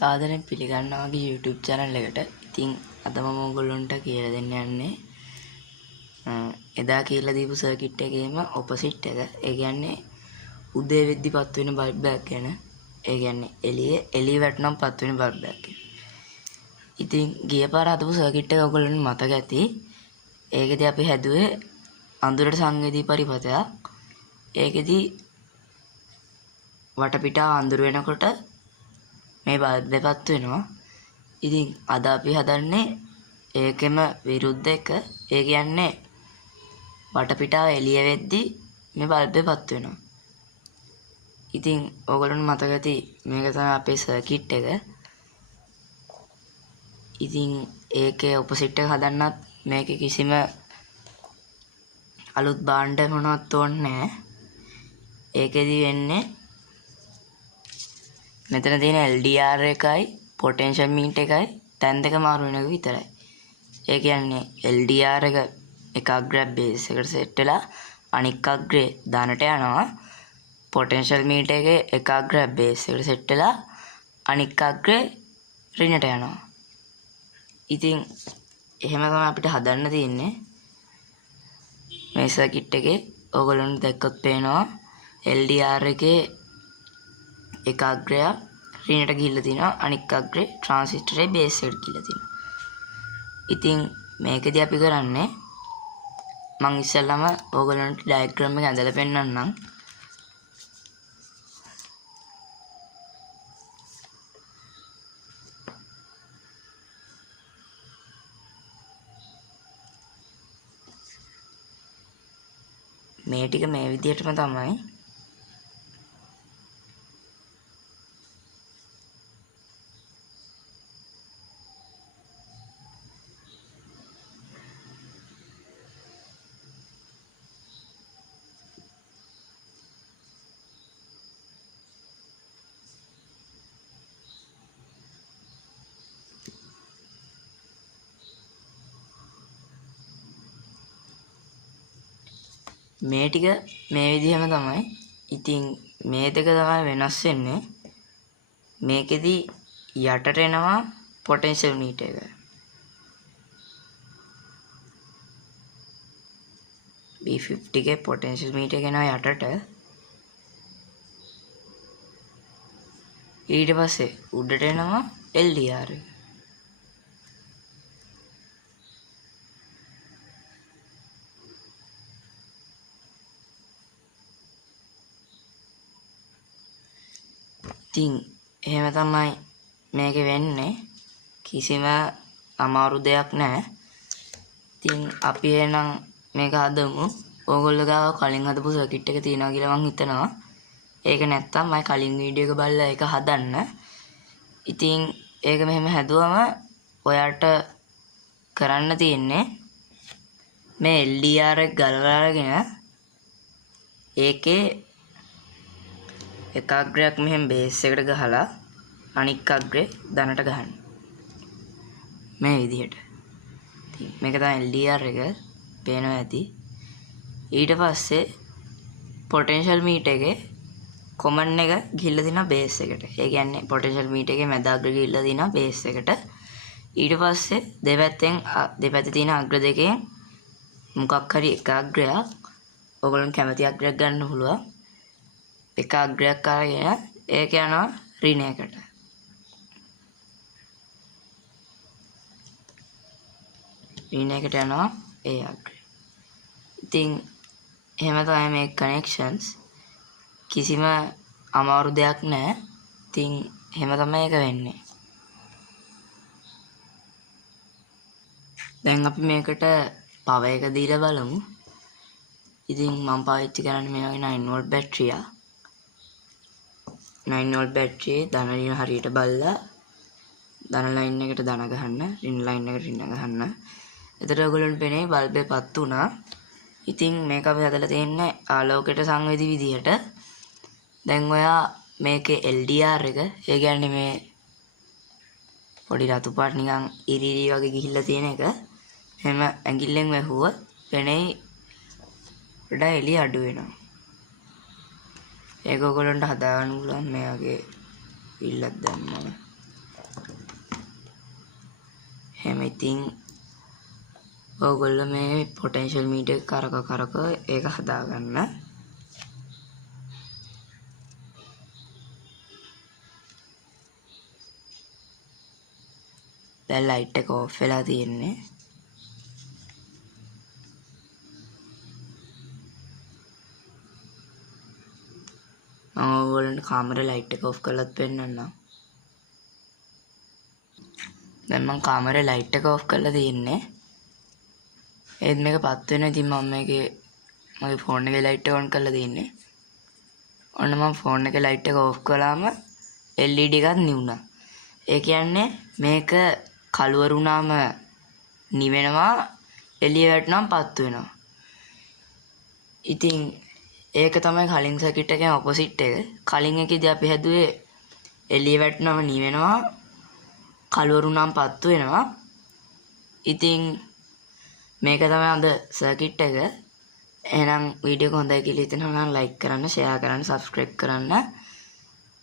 සාදරයෙන් පිළිගන්නවා වගේ YouTube channel එකට. ඉතින් අද මම ඔයගොල්ලන්ට කියලා දෙන්න යන්නේ එදා කියලා දීපු සර්කිට් එකේම ඔපොසිට් එක. ඒ කියන්නේ උදේ වෙද්දි පත් වෙන බල්බ් එකක් ගැන. ඒ කියන්නේ එළිය වැටුනම පත් වෙන බල්බ් එකක් ගැන. ඉතින් ගිය පාර හදපු සර්කිට් එක ඔයගොල්ලන්ට මතක ඇති. ඒකෙදි අපි හැදුවේ අඳුරට සංවේදී පරිපථයක්. ඒකෙදි වටපිටාව අඳුර වෙනකොට මේ බල්බ් දෙපත් වෙනවා. ඉතින් අද අපි හදන්නේ ඒකෙම විරුද්ධ එක. ඒ කියන්නේ වටපිටාව එළිය වෙද්දි මේ බල්බ් දෙපත් වෙනවා. ඉතින් ඕගොල්ලන්ට මතක ඇති මේක තමයි අපේ සර්කිට් එක. ඉතින් ඒකේ ඔපොසිට් එක හදන්නත් මේකේ කිසිම අලුත් භාණ්ඩ මොනවත් ඕනේ නැහැ. ඒකෙදි වෙන්නේ මෙතන තියෙන LDR එකයි පොටෙන්ෂල් මීටර් එකයි තැන් දෙක මාරු වෙන එක විතරයි. ඒ කියන්නේ LDR එක අග්‍රය බේස් එකට සෙට් වෙලා අනික් අග්‍රේ ධනට යනවා. පොටෙන්ෂල් මීටර් එකේ එක අග්‍රය බේස් එකට සෙට් වෙලා අනික් අග්‍රේ ඍණට යනවා. ඉතින් එහෙම තමයි අපිට හදන්න තියෙන්නේ. මේ සර්කිට් එකේ ඕගොල්ලන්ට දැක්කොත් පේනවා LDR එකේ එක අග්‍රය ඍණට ගිහිල්ලා තිනවා අනික් අග්‍රේ ට්‍රාන්සිස්ටරේ බේස් එකට ගිහිල්ලා තිනවා. ඉතින් මේකදී අපි කරන්නේ මම ඉස්සෙල්ලාම ඕගොල්ලන්ට ඩයග්‍රෑම් එක ඇඳලා පෙන්නන්නම්. මේ ටික මේ විදිහටම තමයි. මේ ටික මේ විදිහම තමයි. ඉතින් මේ දෙක තමයි වෙනස් වෙන්නේ. මේකෙදි යටට එනවා පොටෙන්ෂල් මීටර් එක. B50 එකේ පොටෙන්ෂල් මීටර් එක එනවා යටට. ඊට පස්සේ උඩට එනවා LDR එක. ඉතින් එහෙම තමයි මේක වෙන්නේ. කිසිම අමාරු දෙයක් නැහැ. ඉතින් අපි එහෙනම් මේක හදමු. ඕගොල්ලෝ ගාව කලින් හදපු සර්කිට් එක තියෙනවා කියලා මම හිතනවා. ඒක නැත්තම් මම කලින් වීඩියෝ එක බලලා ඒක හදන්න. ඉතින් ඒක මෙහෙම හැදුවම ඔයාට කරන්න තියෙන්නේ මේ LDR එක ගලවලා අරගෙන ඒකේ එක අග්‍රයක් මෙහෙම බේස් එකට ගහලා අනික් අග්‍රේ ධනට ගහන්න. මේ විදිහට. ඉතින් මේක තමයි LDR එක. පේනවා ඇති. ඊට පස්සේ පොටෙන්ෂල් මීටර් එකේ කොමන් එක ගිහිල්ලා දිනවා බේස් එකට. ඒ කියන්නේ පොටෙන්ෂල් මීටර් එකේ මැද අග්‍ර ගිහිල්ලා දිනවා බේස් එකට. ඊට පස්සේ දෙපැත්තේ තියෙන අග්‍ර දෙකෙන් මොකක් හරි එක අග්‍රයක් ඔයගොල්ලන් කැමති අග්‍රයක් ගන්න පුළුවන්. එක අග්‍රයක් අරගෙන ඒක යනවා ඍණයකට. ඍණයකට යනවා ඒ අග්‍රය. ඉතින් එහෙම තමයි මේ කනෙක්ෂන්ස්. කිසිම අමාරු දෙයක් නැහැ. ඉතින් එහෙම තමයි ඒක වෙන්නේ. දැන් අපි මේකට පවර් එක දීලා බලමු. ඉතින් මම පාවිච්චි කරන්නේ මේ වගේ 9 වෝල්ට් බැටරියක්. 9 වෝල්ට් බැටරියේ ධන ඍණ හරියට බලලා ධන ලයින් එකට ධන ගහන්න, ඍණ ලයින් එකට ඍණ ගහන්න. එතකොට ඔයගොල්ලන්ට පේන්නේ බල්බ් එකපත් වුණා. ඉතින් මේක අපි හදලා තියෙන්නේ ආලෝකයට සංවේදී විදිහට. දැන් ඔයා මේකේ LDR එක, ඒ කියන්නේ මේ පොඩි රතු පාට නිකන් ඉරිරි වගේ ගිහිල්ලා තියෙන එක එහෙම ඇඟිල්ලෙන් වැහුවොත් පෙනේ වඩා එළිය අඩු වෙනවා. ඒක ඔයගොල්ලන්ට හදාගන්න පුළුවන් මේ වගේ ඉල්ලක් දැම්මම. එහෙම ඉතින් ඕගොල්ලෝ මේ පොටෙන්ෂල් මීටර් කරක ඒක හදාගන්න. දැන් ලයිට් එක ඕෆ් වෙලා තියෙන්නේ. මම ඕගොල්ලන්ට කාමරේ ලයිට් එක ඕෆ් කරලාත් පෙන්නන්නම්. දැන් මම කාමරේ ලයිට් එක ඕෆ් කරලා තියෙන්නේ. ඒත් මේක පත් වෙන ඉතින් මම මගේ ෆෝන් එකේ ලයිට් එක ඔන් කරලා තියෙන්නේ. ඔන්න මම ෆෝන් එකේ ලයිට් එක ඕෆ් කළාම LED එකත් නිවුණා. ඒ කියන්නේ මේක කළුවර වුණාම නිවෙනවා, එළිය වැටුනම පත් වෙනවා. ඉතින් ඒක තමයි කලින් සර්කිට් එකේ ඔපොසිට් එක. කලින් එකේදී අපි හැදුවේ එළිය වැටුනම නිවෙනවා, කළුවර වුණාම පත් වෙනවා. ඉතින් මේක තමයි අද සර්කිට් එක. එහෙනම් වීඩියෝ එක හොඳයි කියලා හිතෙනවා නම් ලයික් කරන්න, ෂෙයා කරන්න, සබ්ස්ක්‍රයිබ් කරන්න.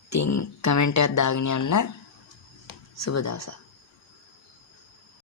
ඉතින් කමෙන්ට් එකක් දාගෙන යන්න. සුබ දවසක්.